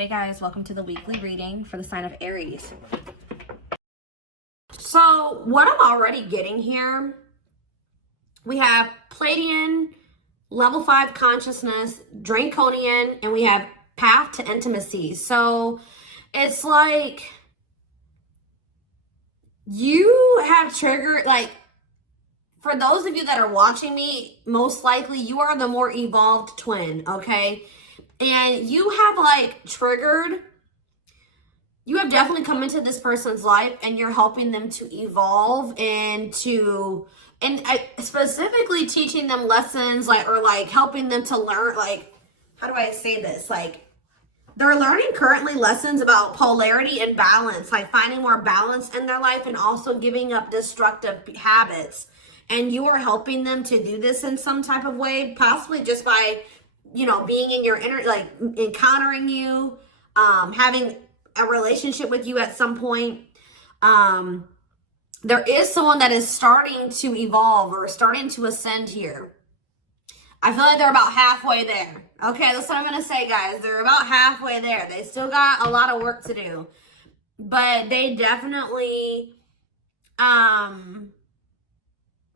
Hey guys, welcome to the weekly reading for the sign of Aries. So what I'm already getting here, we have Pleiadian, level 5 consciousness, Draconian, and we have path to intimacy. So it's like you have triggered, like, for those of you that are watching me, most likely you are the more evolved twin, okay? And you have like triggered, you have definitely come into this person's life and you're helping them to evolve and specifically teaching them lessons, like, or like helping them to learn, like, how do I say this? Like, they're learning currently lessons about polarity and balance, like finding more balance in their life and also giving up destructive habits. And you are helping them to do this in some type of way, possibly just by, you know, being in your inner, like encountering you, having a relationship with you at some point. There is someone that is starting to evolve or starting to ascend here. I feel like they're about halfway there. Okay, that's what I'm going to say, guys. They're about halfway there. They still got a lot of work to do. But they definitely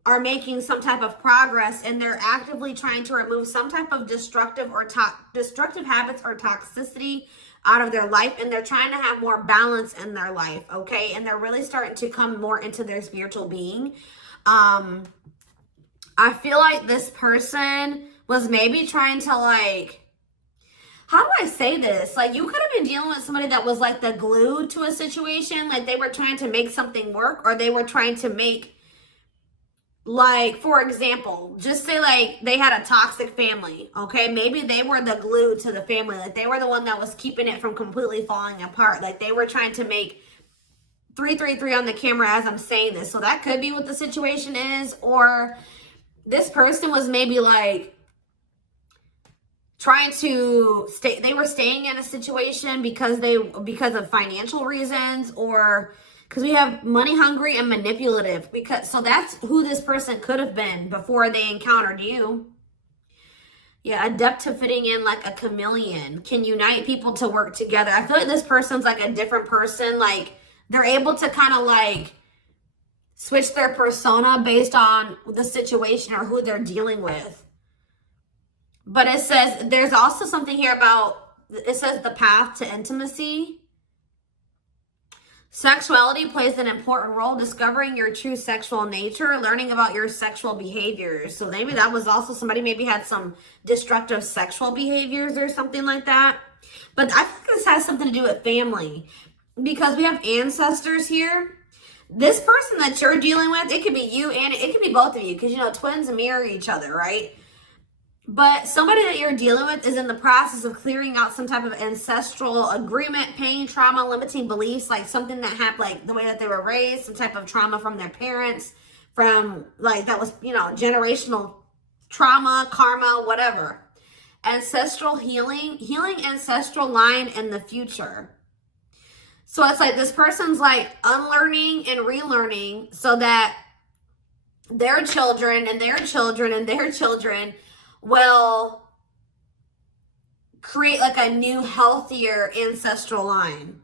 are making some type of progress, and they're actively trying to remove some type of destructive habits or toxicity out of their life, and they're trying to have more balance in their life, okay? And they're really starting to come more into their spiritual being. I feel like this person was maybe trying to, like, how do I say this? Like, you could have been dealing with somebody that was like the glue to a situation, like they were trying to make something work, or they were trying to make, like, for example, just say like they had a toxic family, okay? Maybe they were the glue to the family. Like, they were the one that was keeping it from completely falling apart. Like, they were trying to make 333 on the camera as I'm saying this. So that could be what the situation is. Or this person was maybe like trying to stay, they were staying in a situation because of financial reasons, or because we have money hungry and manipulative, so that's who this person could have been before they encountered you. Yeah, adept to fitting in like a chameleon, can unite people to work together. I feel like this person's like a different person. Like, they're able to kind of like switch their persona based on the situation or who they're dealing with. But it says there's also something here about, it says the path to intimacy. Sexuality plays an important role, discovering your true sexual nature, learning about your sexual behaviors. So maybe that was also somebody maybe had some destructive sexual behaviors or something like that. But I think this has something to do with family, because we have ancestors here. This person that you're dealing with, it could be you and it could be both of you, because, you know, twins mirror each other, right? But somebody that you're dealing with is in the process of clearing out some type of ancestral agreement, pain, trauma, limiting beliefs, like something that happened, like the way that they were raised, some type of trauma from their parents, from like that was, you know, generational trauma, karma, whatever. Ancestral healing ancestral line in the future. So it's like this person's like unlearning and relearning so that their children and their children and their children will create like a new, healthier ancestral line,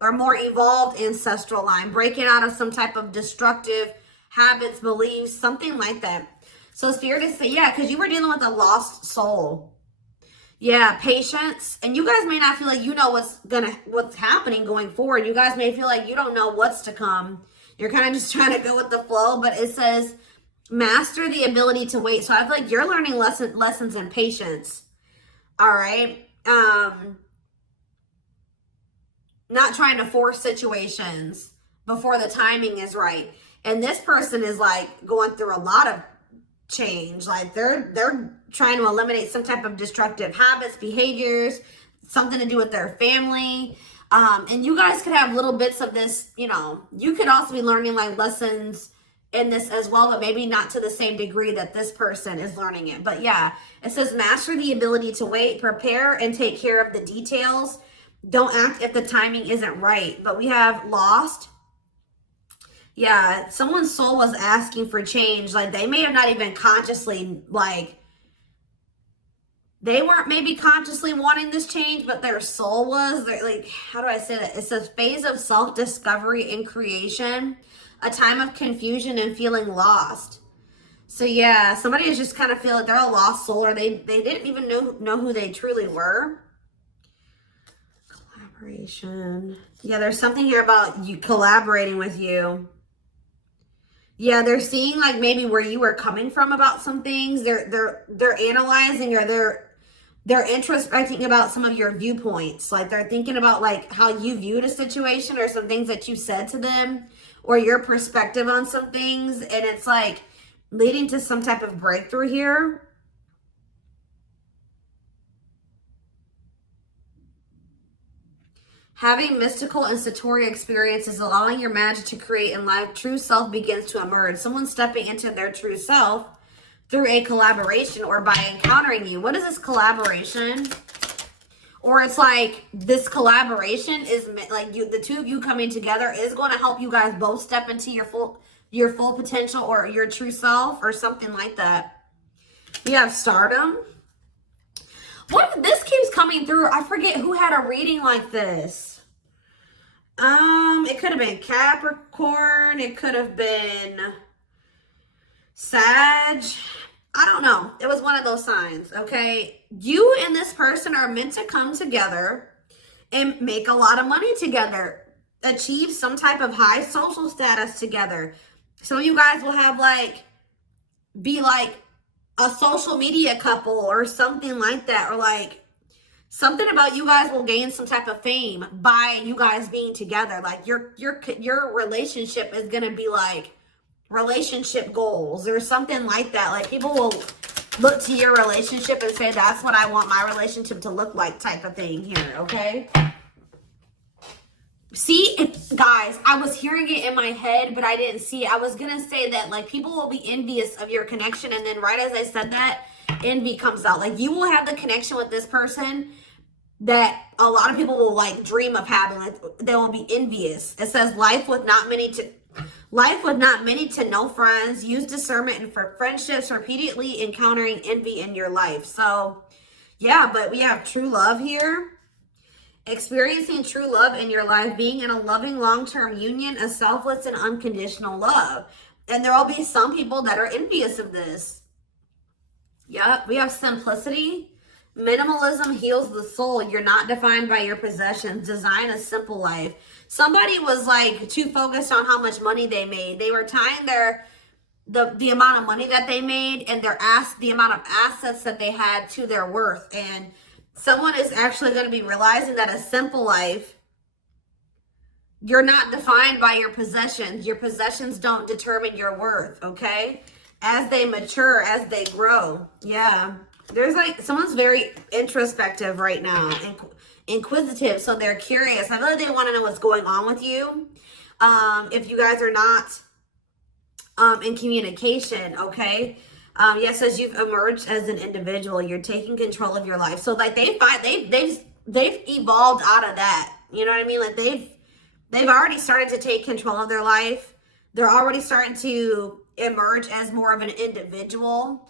or more evolved ancestral line, breaking out of some type of destructive habits, beliefs, something like that. So Spirit is saying, yeah, because you were dealing with a lost soul. Yeah, patience. And you guys may not feel like you know what's happening going forward. You guys may feel like you don't know what's to come. You're kind of just trying to go with the flow, but it says master the ability to wait. So I feel like you're learning lessons in patience. All right. Not trying to force situations before the timing is right. And this person is like going through a lot of change. Like they're trying to eliminate some type of destructive habits, behaviors, something to do with their family. And you guys could have little bits of this, you know, you could also be learning like lessons in this as well, but maybe not to the same degree that this person is learning it. But yeah, it says master the ability to wait, prepare and take care of the details. Don't act if the timing isn't right. But we have lost. Yeah, someone's soul was asking for change. Like, they may have not even consciously like They weren't maybe consciously wanting this change, but their soul was. They're like, how do I say that? It's a phase of self-discovery and creation, a time of confusion and feeling lost. So yeah, somebody is just kind of feel like they're a lost soul, or they didn't even know who they truly were. Collaboration. Yeah, there's something here about you collaborating with you. Yeah, they're seeing like maybe where you were coming from about some things. They're analyzing, or they're introspecting about some of your viewpoints. Like they're thinking about like how you viewed a situation, or some things that you said to them, or your perspective on some things. And it's like leading to some type of breakthrough here. Having mystical and satori experiences, allowing your magic to create in life, true self begins to emerge. Someone stepping into their true self through a collaboration or by encountering you. What is this collaboration? Or it's like this collaboration is like you, the two of you coming together is going to help you guys both step into your full potential, or your true self, or something like that. You have stardom. What, this keeps coming through. I forget who had a reading like this. It could have been Capricorn. It could have been Sag. I don't know. It was one of those signs, okay? You and this person are meant to come together and make a lot of money together, achieve some type of high social status together. Some of you guys will have like, be like a social media couple or something like that, or like something about you guys will gain some type of fame by you guys being together. Like your relationship is going to be like relationship goals or something like that. Like people will look to your relationship and say, that's what I want my relationship to look like, type of thing here, okay? See, guys, I was hearing it in my head, but I didn't see it. I was going to say that, like, people will be envious of your connection, and then right as I said that, envy comes out. Like, you will have the connection with this person that a lot of people will, like, dream of having. Like, they will be envious. It says, life with not many to know friends. Use discernment and for friendships, repeatedly encountering envy in your life. So, yeah, but we have true love here. Experiencing true love in your life, being in a loving long-term union, a selfless and unconditional love. And there will be some people that are envious of this. Yep, we have simplicity. Minimalism heals the soul. You're not defined by your possessions. Design a simple life. Somebody was like too focused on how much money they made. They were tying the amount of money that they made and the amount of assets that they had to their worth. And someone is actually going to be realizing that a simple life, you're not defined by your possessions. Your possessions don't determine your worth, okay? As they mature, as they grow. Yeah. There's like, someone's very introspective right now, inquisitive, so they're curious. I know they want to know what's going on with you. If you guys are not in communication, okay? Yes, as you've emerged as an individual, you're taking control of your life. So like they've evolved out of that. You know what I mean? Like they've already started to take control of their life. They're already starting to emerge as more of an individual,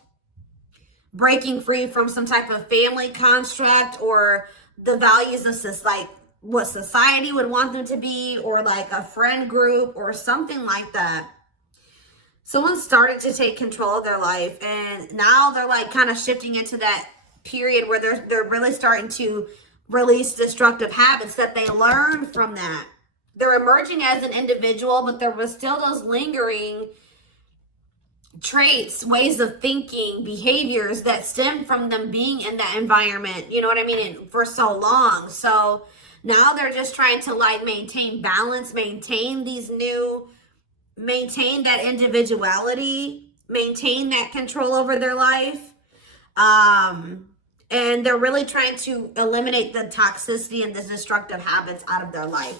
breaking free from some type of family construct or the values of like what society would want them to be, or like a friend group or something like that. Someone started to take control of their life, and now they're like kind of shifting into that period where they're really starting to release destructive habits that they learned from that. They're emerging as an individual, but there was still those lingering traits, ways of thinking, behaviors that stem from them being in that environment, you know what I mean, and for so long. So now they're just trying to like maintain balance, maintain that individuality, maintain that control over their life. And they're really trying to eliminate the toxicity and the destructive habits out of their life.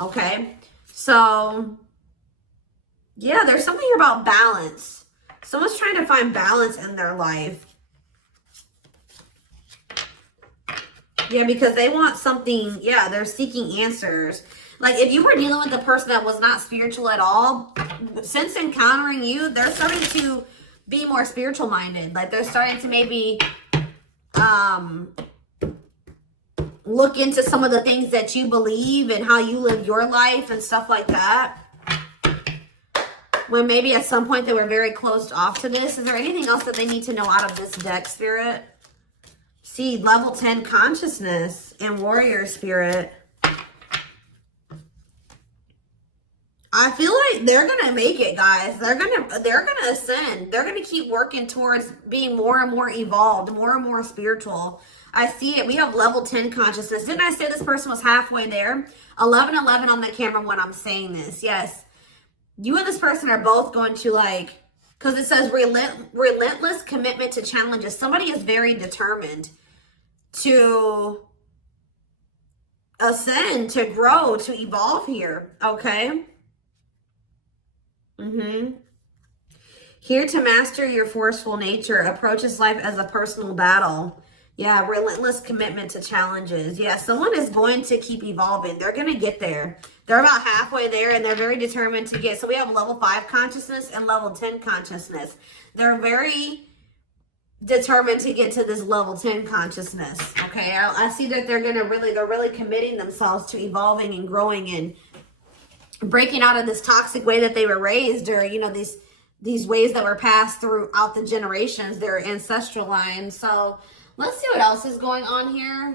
Okay. So yeah, there's something about balance. Someone's trying to find balance in their life. Yeah, because they want something. Yeah, they're seeking answers. Like if you were dealing with a person that was not spiritual at all, since encountering you, they're starting to be more spiritual minded. Like they're starting to maybe look into some of the things that you believe and how you live your life and stuff like that. When maybe at some point they were very closed off to this. Is there anything else that they need to know out of this deck, Spirit? See, level 10 consciousness and warrior spirit. I feel like they're gonna make it, guys. They're gonna ascend. They're gonna keep working towards being more and more evolved, more and more spiritual. I see it. We have level 10 consciousness. Didn't I say this person was halfway there? 1111 on the camera when I'm saying this. Yes. You and this person are both going to, like, because it says relentless commitment to challenges. Somebody is very determined to ascend, to grow, to evolve here. Okay. Here to master your forceful nature. Approaches life as a personal battle. Yeah, relentless commitment to challenges. Yeah, someone is going to keep evolving. They're going to get there. They're about halfway there, and they're very determined to get. So we have level 5 consciousness and level 10 consciousness. They're very determined to get to this level 10 consciousness. Okay, I see that they're really committing themselves to evolving and growing and breaking out of this toxic way that they were raised, or, you know, these ways that were passed throughout the generations, their ancestral line. So let's see what else is going on here.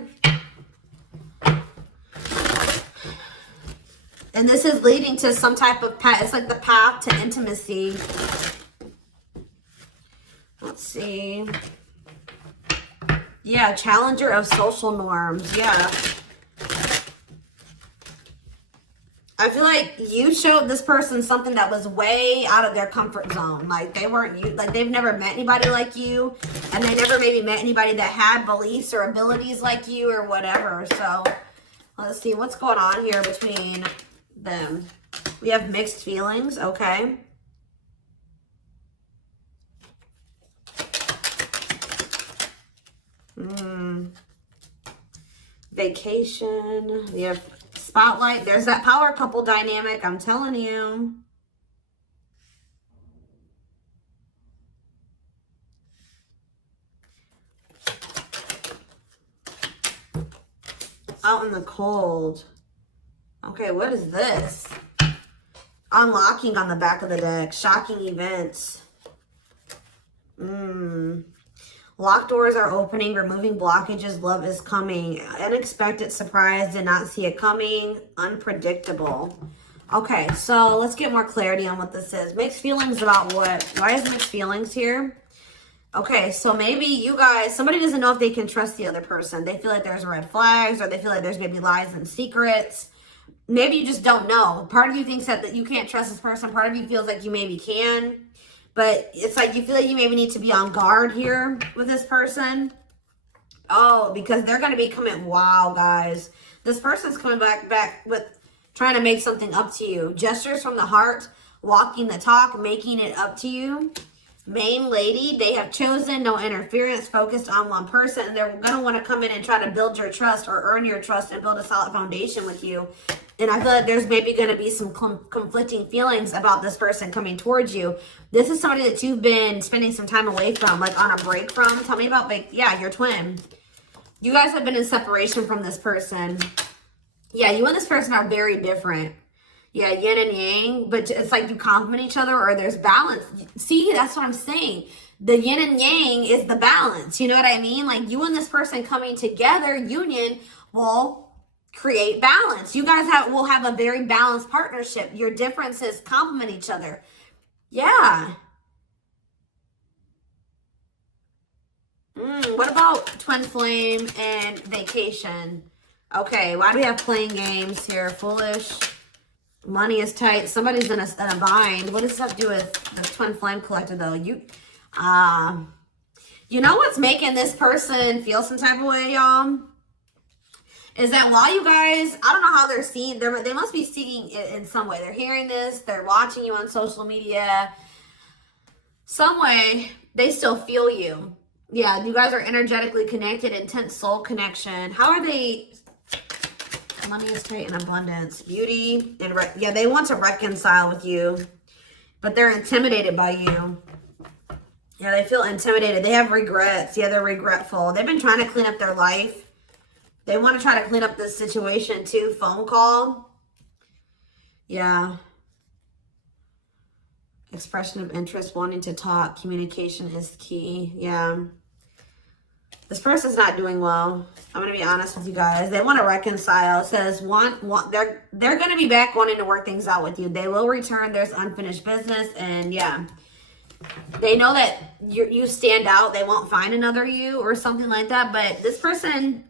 And this is leading to some type of path. It's like the path to intimacy. Let's see. Yeah, challenger of social norms. Yeah. I feel like you showed this person something that was way out of their comfort zone. Like they weren't, like they've never met anybody like you, and they never maybe met anybody that had beliefs or abilities like you or whatever. So let's see what's going on here between them. We have mixed feelings. Okay. Vacation. We have spotlight. There's that power couple dynamic. I'm telling you. Out in the cold. Okay, what is this? Unlocking on the back of the deck. Shocking events. Locked doors are opening, removing blockages, love is coming. Unexpected surprise, did not see it coming. Unpredictable. Okay, so let's get more clarity on what this is. Mixed feelings about what? Why is mixed feelings here? Okay, so maybe you guys, somebody doesn't know if they can trust the other person. They feel like there's red flags, or they feel like there's maybe lies and secrets. Maybe you just don't know. Part of you thinks that you can't trust this person. Part of you feels like you maybe can. But it's like you feel like you maybe need to be on guard here with this person. Oh, because they're going to be coming. Wow, guys. This person's coming back with trying to make something up to you. Gestures from the heart, walking the talk, making it up to you. Main lady, they have chosen no interference, focused on one person. And they're going to want to come in and try to build your trust or earn your trust and build a solid foundation with you. And I feel like there's maybe going to be some conflicting feelings about this person coming towards you. This is somebody that you've been spending some time away from, like on a break from. Tell me about, like, yeah, your twin. You guys have been in separation from this person. Yeah, you and this person are very different. Yeah, yin and yang, but it's like you complement each other, or there's balance. See, that's what I'm saying. The yin and yang is the balance. You know what I mean? Like you and this person coming together, union, will create balance. You guys will have a very balanced partnership. Your differences complement each other. Yeah. What about twin flame and vacation? Okay, why do we have playing games here? Foolish. Money is tight. Somebody's in a bind. What does this have to do with the twin flame collector, though? You know what's making this person feel some type of way, y'all? Is that while you guys, I don't know how they're seeing, they must be seeing it in some way. They're hearing this, they're watching you on social media. Some way, they still feel you. Yeah, you guys are energetically connected, intense soul connection. How are they? Money is tight and abundance. Beauty, and yeah, they want to reconcile with you, but they're intimidated by you. Yeah, they feel intimidated. They have regrets. Yeah, they're regretful. They've been trying to clean up their life. They want to try to clean up this situation too. Phone call. Yeah. Expression of interest, wanting to talk. Communication is key. Yeah. This person's not doing well. I'm going to be honest with you guys. They want to reconcile. It says they're going to be back wanting to work things out with you. They will return. There's unfinished business. And yeah, they know that you stand out. They won't find another you or something like that. But this person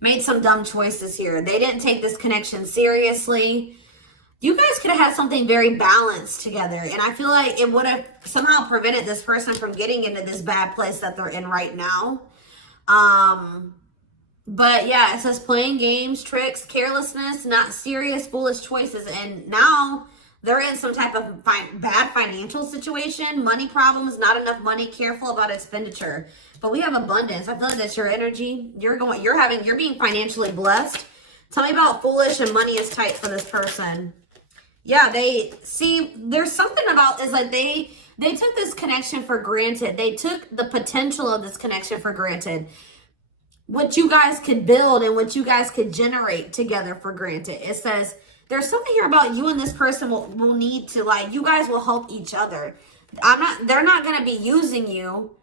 made some dumb choices here. They didn't take this connection seriously. You guys could have had something very balanced together. And I feel like it would have somehow prevented this person from getting into this bad place that they're in right now. But yeah, it says playing games, tricks, carelessness, not serious, foolish choices. And now they're in some type of bad financial situation, money problems, not enough money, careful about expenditure. But we have abundance. I feel like that's your energy. You're being financially blessed. Tell me about foolish and money is tight for this person. Yeah, there's something about this, like they took this connection for granted. They took the potential of this connection for granted. What you guys could build and what you guys could generate together for granted. It says there's something here about you and this person will need to, like, you guys will help each other. They're not going to be using you.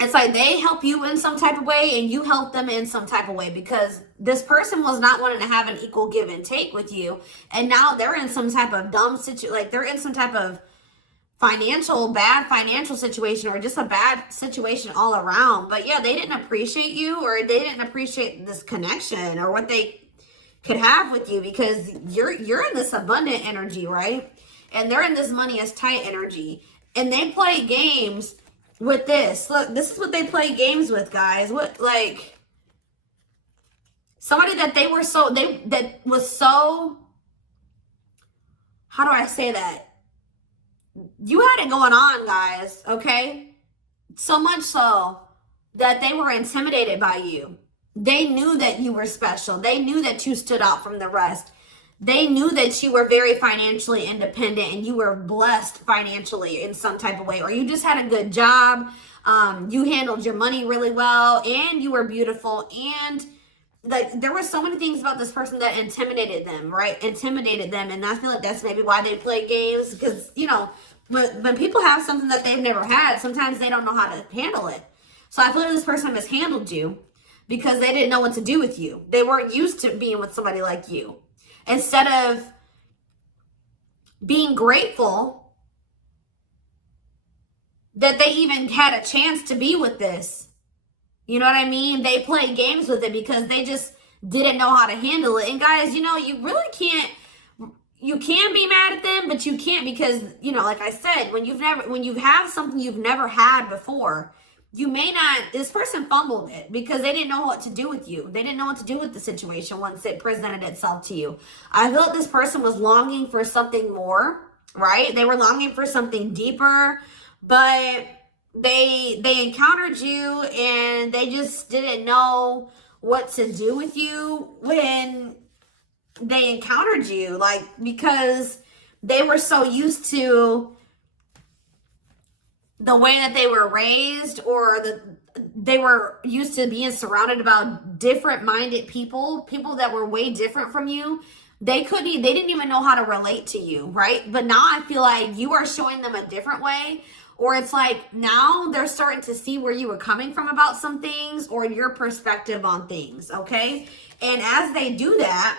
It's like they help you in some type of way and you help them in some type of way, because this person was not wanting to have an equal give and take with you. And now they're in some type of dumb situation, like they're in some type of bad financial situation, or just a bad situation all around. But yeah, they didn't appreciate you, or they didn't appreciate this connection or what they could have with you, because you're in this abundant energy, right? And they're in this money is tight energy. And they play games with this. Look, this is what they play games with, guys. What, like, somebody that that was so, how do I say that? You had it going on, guys, okay? So much so that they were intimidated by you. They knew that you were special. They knew that you stood out from the rest. They knew that you were very financially independent and you were blessed financially in some type of way, or you just had a good job. You handled your money really well, and you were beautiful. And like, there were so many things about this person that intimidated them, right? Intimidated them. And I feel like that's maybe why they play games, because, you know, when people have something that they've never had, sometimes they don't know how to handle it. So I feel like this person mishandled you because they didn't know what to do with you. They weren't used to being with somebody like you. Instead of being grateful that they even had a chance to be with this, you know what I mean? They play games with it because they just didn't know how to handle it. And guys, you know, you really can't, you can be mad at them, but you can't, because, you know, like I said, when you have something you've never had before, you may not, this person fumbled it because they didn't know what to do with you. They didn't know what to do with the situation once it presented itself to you. I feel like this person was longing for something more, right? They were longing for something deeper, but they encountered you and they just didn't know what to do with you when they encountered you, like, because they were so used to the way that they were raised, or they were used to being surrounded about different minded people that were way different from you. They didn't even know how to relate to you, right? But now I feel like you are showing them a different way, or it's like now they're starting to see where you were coming from about some things, or your perspective on things, okay? And as they do that,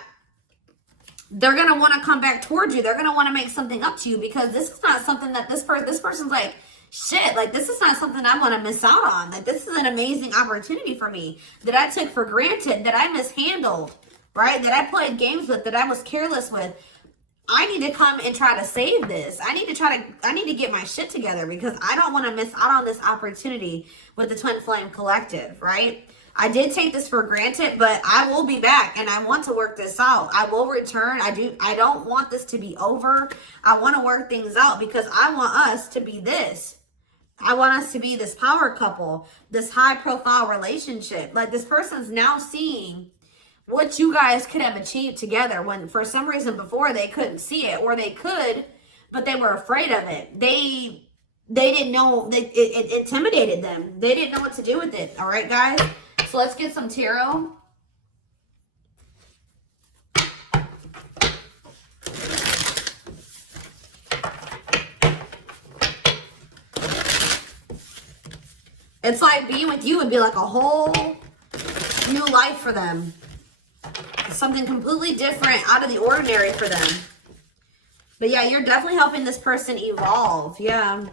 they're going to want to come back towards you. They're going to want to make something up to you, because this is not something that this person's like, shit, like, this is not something I want to miss out on. Like, this is an amazing opportunity for me that I took for granted, that I mishandled, right? That I played games with, that I was careless with. I need to come and try to save this. I need to get my shit together, because I don't want to miss out on this opportunity with the Twin Flame Collective, right? I did take this for granted, but I will be back and I want to work this out. I will return. I don't want this to be over. I want to work things out, because I want us to be this. I want us to be this power couple, this high profile relationship. Like, this person's now seeing what you guys could have achieved together, when for some reason before they couldn't see it, or they could, but they were afraid of it. They they didn't know, it intimidated them. They didn't know what to do with it. All right, guys? So let's get some tarot. It's like being with you would be like a whole new life for them. Something completely different, out of the ordinary for them. But yeah, you're definitely helping this person evolve. Yeah.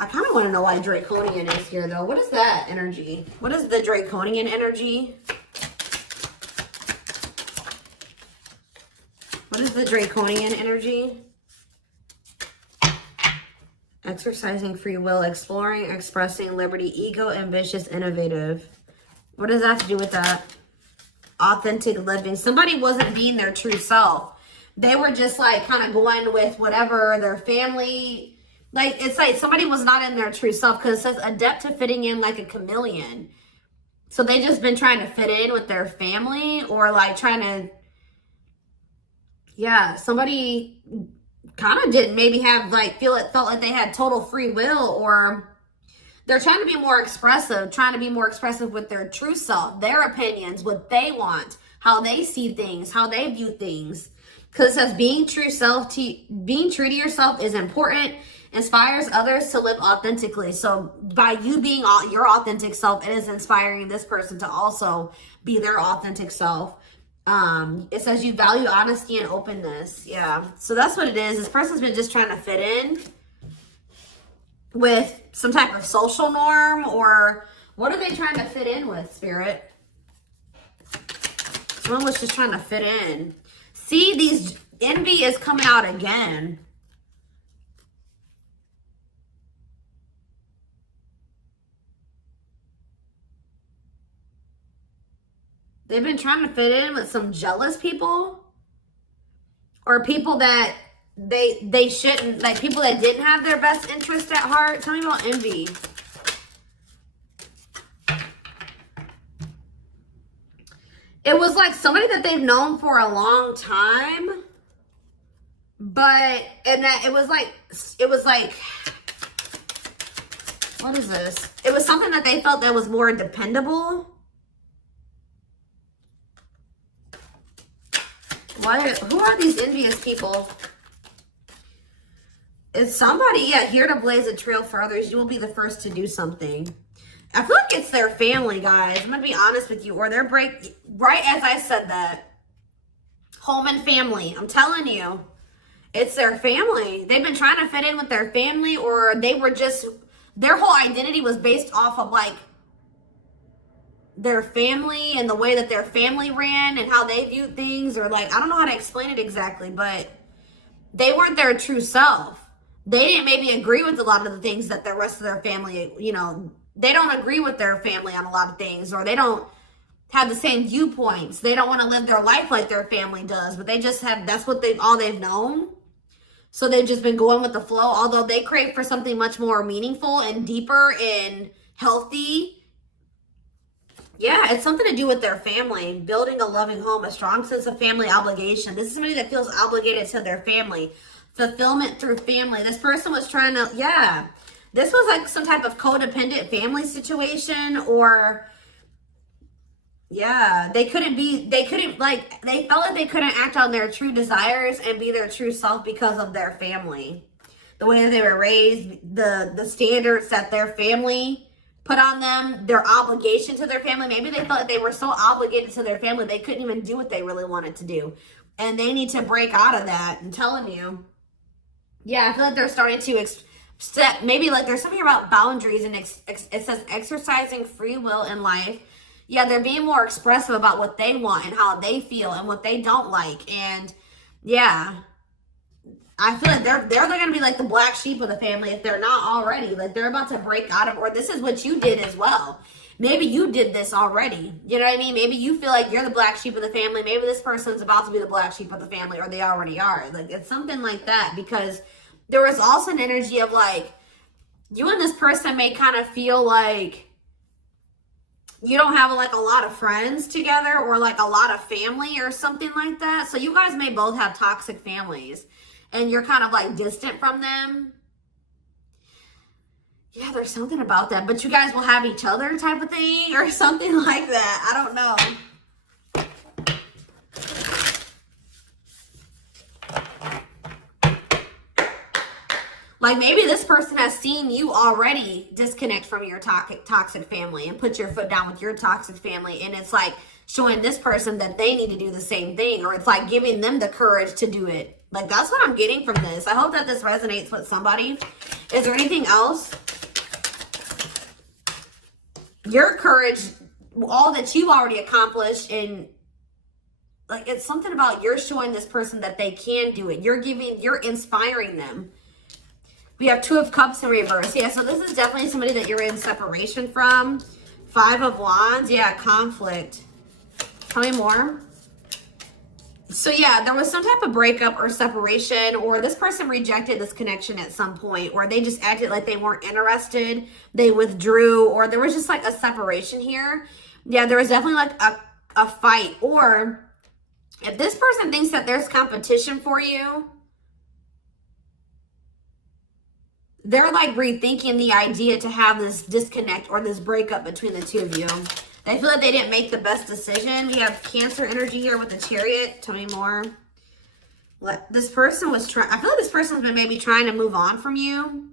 I kind of want to know why Draconian is here, though. What is that energy? What is the Draconian energy? What is the Draconian energy? Exercising free will, exploring, expressing liberty, ego, ambitious, innovative. What does that have to do with that? Authentic living. Somebody wasn't being their true self. They were just like kind of going with whatever their family, like it's like somebody was not in their true self, because it says adept to fitting in like a chameleon. So they just been trying to fit in with their family, or like trying to, yeah, somebody kind of didn't maybe have like felt like they had total free will, or they're trying to be more expressive, with their true self, their opinions, what they want, how they see things, how they view things. Because it says being true to yourself is important, inspires others to live authentically. So by you being your authentic self, it is inspiring this person to also be their authentic self. It says you value honesty and openness. Yeah. So that's what it is. This person's been just trying to fit in with some type of social norm, or what are they trying to fit in with, Spirit? Someone was just trying to fit in. See, these envy is coming out again. They've been trying to fit in with some jealous people, or people that they shouldn't, like people that didn't have their best interest at heart. Tell me about envy. It was like somebody that they've known for a long time, and that it was like, what is this? It was something that they felt that was more dependable. Who are these envious people? It's somebody, yeah, here to blaze a trail for others. You will be the first to do something. I feel like it's their family, guys. I'm going to be honest with you. Or their right as I said that. Home and family. I'm telling you. It's their family. They've been trying to fit in with their family, or they were just, their whole identity was based off of like their family and the way that their family ran and how they viewed things, or like, I don't know how to explain it exactly, but they weren't their true self. They didn't maybe agree with a lot of the things that the rest of their family, you know, they don't agree with their family on a lot of things, or they don't have the same viewpoints. They don't want to live their life like their family does, but they just have, that's what all they've known. So they've just been going with the flow, although they crave for something much more meaningful and deeper and healthy. Yeah, it's something to do with their family, building a loving home, a strong sense of family obligation. This is somebody that feels obligated to their family, fulfillment through family. This person was trying to, yeah, this was like some type of codependent family situation, or yeah, they felt like they couldn't act on their true desires and be their true self because of their family. The way that they were raised, the standards that their family put on them, their obligation to their family. Maybe they felt like they were so obligated to their family, they couldn't even do what they really wanted to do. And they need to break out of that. I'm telling you. Yeah, I feel like they're starting to step, maybe like there's something about boundaries, and it says exercising free will in life. Yeah, they're being more expressive about what they want and how they feel and what they don't like. And yeah, I feel like they're going to be like the black sheep of the family if they're not already. Like they're about to break out of, or this is what you did as well. Maybe you did this already. You know what I mean? Maybe you feel like you're the black sheep of the family. Maybe this person's about to be the black sheep of the family, or they already are. Like it's something like that, because there was also an energy of like, you and this person may kind of feel like you don't have like a lot of friends together or like a lot of family or something like that. So you guys may both have toxic families and you're kind of like distant from them. Yeah, there's something about that, but you guys will have each other type of thing or something like that. I don't know. Like maybe this person has seen you already disconnect from your toxic family and put your foot down with your toxic family. And it's like showing this person that they need to do the same thing, or it's like giving them the courage to do it. Like that's what I'm getting from this. I hope that this resonates with somebody. Is there anything else? Your courage, all that you've already accomplished, and like it's something about you're showing this person that they can do it. You're inspiring them. We have 2 of Cups in reverse. Yeah, so this is definitely somebody that you're in separation from. 5 of Wands. Yeah, conflict. Tell me more. So yeah, there was some type of breakup or separation, or this person rejected this connection at some point, or they just acted like they weren't interested. They withdrew, or there was just like a separation here. Yeah, there was definitely like a fight. Or if this person thinks that there's competition for you, they're like rethinking the idea to have this disconnect or this breakup between the 2 of you. They feel like they didn't make the best decision. We have Cancer energy here with the Chariot. Tell me more. This person was trying, I feel like this person's been maybe trying to move on from you.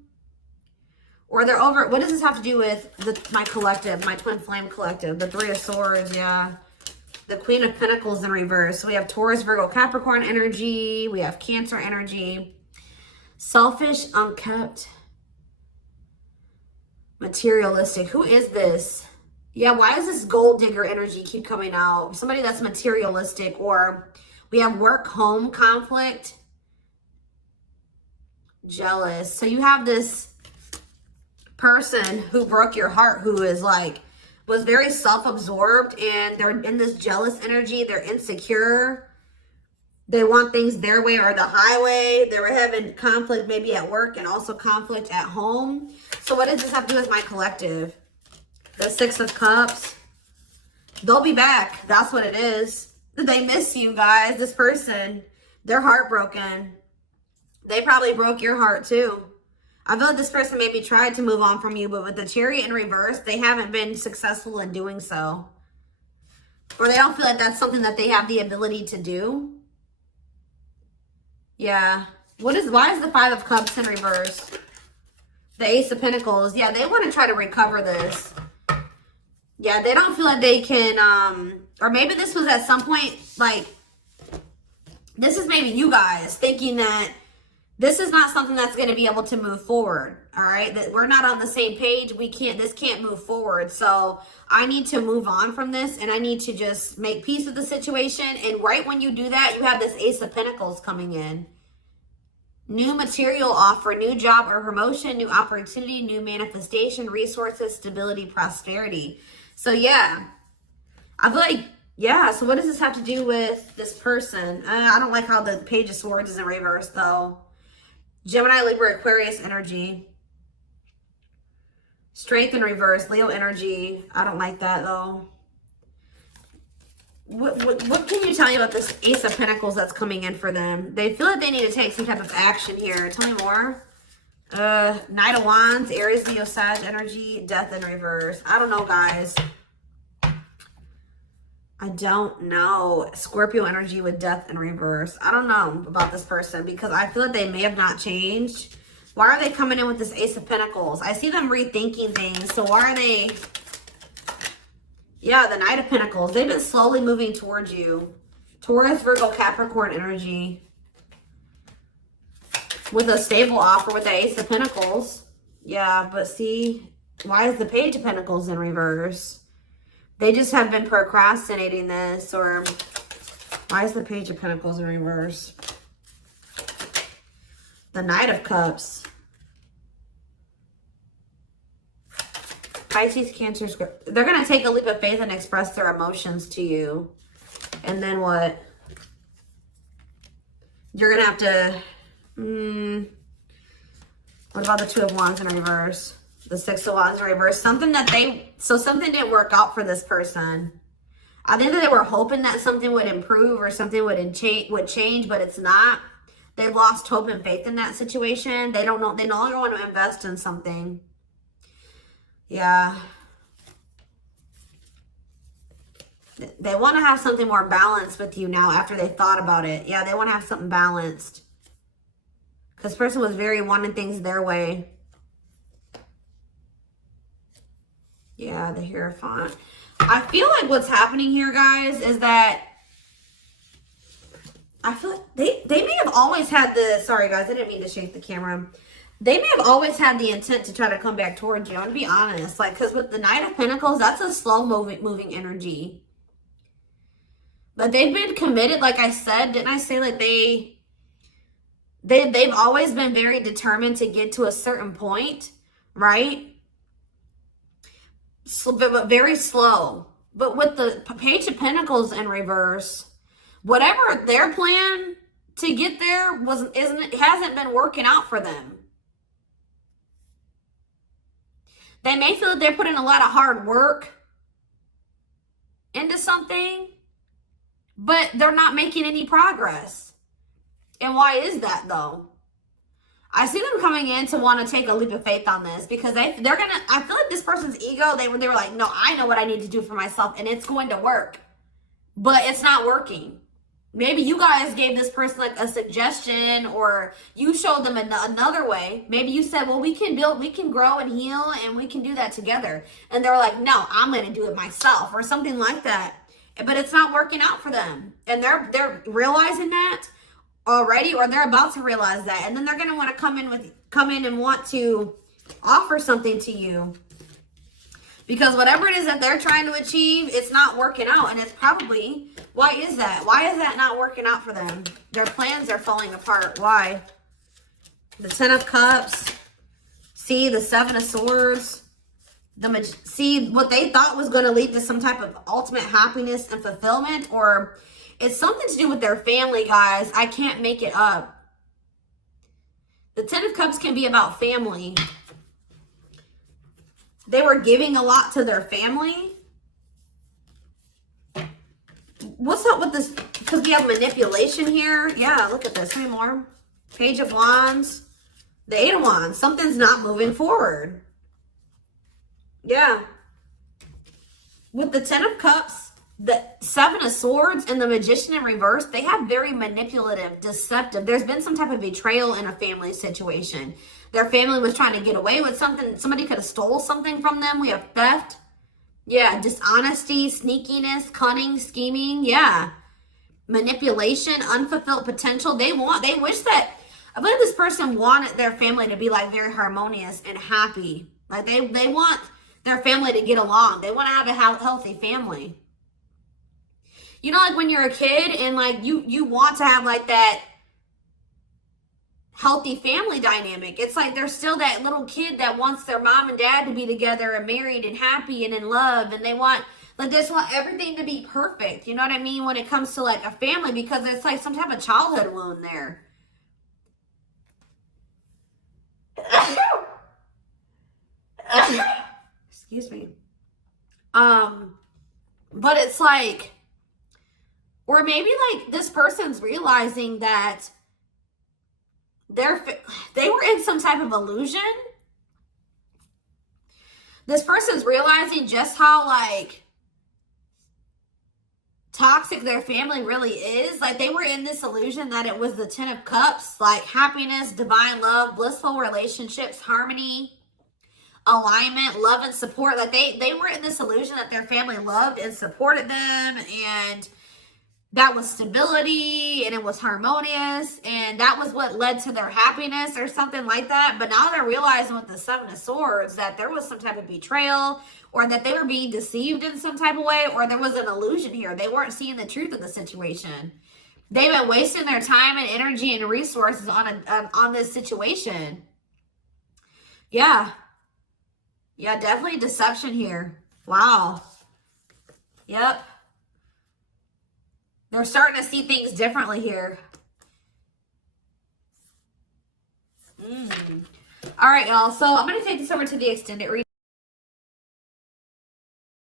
Or they're over, what does this have to do with my collective, my twin flame collective? The 3 of Swords, yeah. The Queen of Pentacles in reverse. So we have Taurus, Virgo, Capricorn energy. We have Cancer energy. Selfish, unkept. Materialistic. Who is this? Yeah, why does this gold digger energy keep coming out? Somebody that's materialistic. Or we have work home conflict. Jealous. So you have this person who broke your heart, who is like, was very self-absorbed, and they're in this jealous energy. They're insecure. They want things their way or the highway. They were having conflict maybe at work and also conflict at home. So what does this have to do with my collective? The 6 of Cups. They'll be back. That's what it is. They miss you guys. This person, they're heartbroken. They probably broke your heart too. I feel like this person maybe tried to move on from you, but with the Chariot in reverse, they haven't been successful in doing so. Or they don't feel like that's something that they have the ability to do. Yeah. Why is the 5 of Cups in reverse? The Ace of Pentacles. Yeah, they want to try to recover this. Yeah, they don't feel like they can, or maybe this was at some point, like, this is maybe you guys thinking that this is not something that's going to be able to move forward. All right. That we're not on the same page. This can't move forward. So I need to move on from this, and I need to just make peace with the situation. And right when you do that, you have this Ace of Pentacles coming in. New material offer, new job or promotion, new opportunity, new manifestation, resources, stability, prosperity. So yeah, I feel like, yeah. So what does this have to do with this person? I don't like how the Page of Swords is in reverse though. Gemini, Libra, Aquarius energy. Strength in reverse, Leo energy. I don't like that though. What can you tell me about this Ace of Pentacles that's coming in for them? They feel like they need to take some type of action here. Tell me more. Knight of Wands, Aries, Leo, Sag energy, Death in reverse. I don't know, guys. I don't know. Scorpio energy with Death in reverse. I don't know about this person because I feel like they may have not changed. Why are they coming in with this Ace of Pentacles? I see them rethinking things. So why are they... Yeah, the Knight of Pentacles. They've been slowly moving towards you. Taurus, Virgo, Capricorn energy. With a stable offer with the Ace of Pentacles. Yeah, but see, why is the Page of Pentacles in reverse? They just have been procrastinating this. Or why is the Page of Pentacles in reverse? The Knight of Cups. Pisces, Cancer, Scorpio. They're going to take a leap of faith and express their emotions to you. And then what? You're going to have to... what about the Two of Wands in reverse? The Six of Wands in reverse. Something didn't work out for this person. I think that they were hoping that something would improve or something would change, but it's not. They lost hope and faith in that situation. They don't know. They no longer want to invest in something. Yeah. They want to have something more balanced with you now after they thought about it. Yeah, they want to have something balanced. Because this person was very wanting things their way. Yeah, the Hierophant. I feel like what's happening here, guys, is that I feel like they may have always had the, sorry guys, I didn't mean to shake the camera. They may have always had the intent to try to come back towards you. I'm going to be honest. Like, because with the Knight of Pentacles, that's a slow moving energy. But they've been committed, like I said. Didn't I say like they've always been very determined to get to a certain point, right? So, but very slow. But with the Page of Pentacles in reverse, whatever their plan to get there hasn't been working out for them. They may feel that they're putting a lot of hard work into something, but they're not making any progress. And why is that though? I see them coming in to want to take a leap of faith on this because they're gonna, I feel like this person's ego, they were like, no, I know what I need to do for myself and it's going to work, but it's not working. Maybe you guys gave this person like a suggestion, or you showed them another way. Maybe you said, well, we can build, we can grow and heal, and we can do that together. And they're like, no, I'm going to do it myself, or something like that. But it's not working out for them. And they're realizing that already, or they're about to realize that. And then they're going to want to come in and want to offer something to you. Because whatever it is that they're trying to achieve, it's not working out. And it's probably, why is that? Why is that not working out for them? Their plans are falling apart. Why? The Ten of Cups. See, the Seven of Swords. See, what they thought was going to lead to some type of ultimate happiness and fulfillment. Or it's something to do with their family, guys. I can't make it up. The Ten of Cups can be about family. They were giving a lot to their family. What's up with this? Because we have manipulation here. Yeah, look at this. Three more. Page of Wands. The Eight of Wands. Something's not moving forward. Yeah. With the Ten of Cups, the Seven of Swords, and the Magician in reverse, they have very manipulative, deceptive. There's been some type of betrayal in a family situation. Their family was trying to get away with something. Somebody could have stole something from them. We have theft. Yeah, dishonesty, sneakiness, cunning, scheming. Yeah. Manipulation, unfulfilled potential. They wish that, I believe this person wanted their family to be like very harmonious and happy. Like they want their family to get along. They want to have a healthy family. You know, like when you're a kid and like you want to have like that healthy family dynamic. It's like there's still that little kid that wants their mom and dad to be together and married and happy and in love, and they want everything to be perfect. You know what I mean? When it comes to like a family, because it's like some type of childhood wound there. Excuse me. But it's like, or maybe like this person's realizing that they were in some type of illusion. This person's realizing just how like toxic their family really is. Like they were in this illusion that it was the Ten of Cups, like happiness, divine love, blissful relationships, harmony, alignment, love and support. Like they were in this illusion that their family loved and supported them, and that was stability, and it was harmonious, and that was what led to their happiness or something like that. But now they're realizing with the Seven of Swords that there was some type of betrayal, or that they were being deceived in some type of way, or there was an illusion here. They weren't seeing the truth of the situation. They've been wasting their time and energy and resources on this situation. Yeah. Yeah, definitely deception here. Wow. Yep. They're starting to see things differently here. All right, y'all. So I'm going to take this over to the extended reading.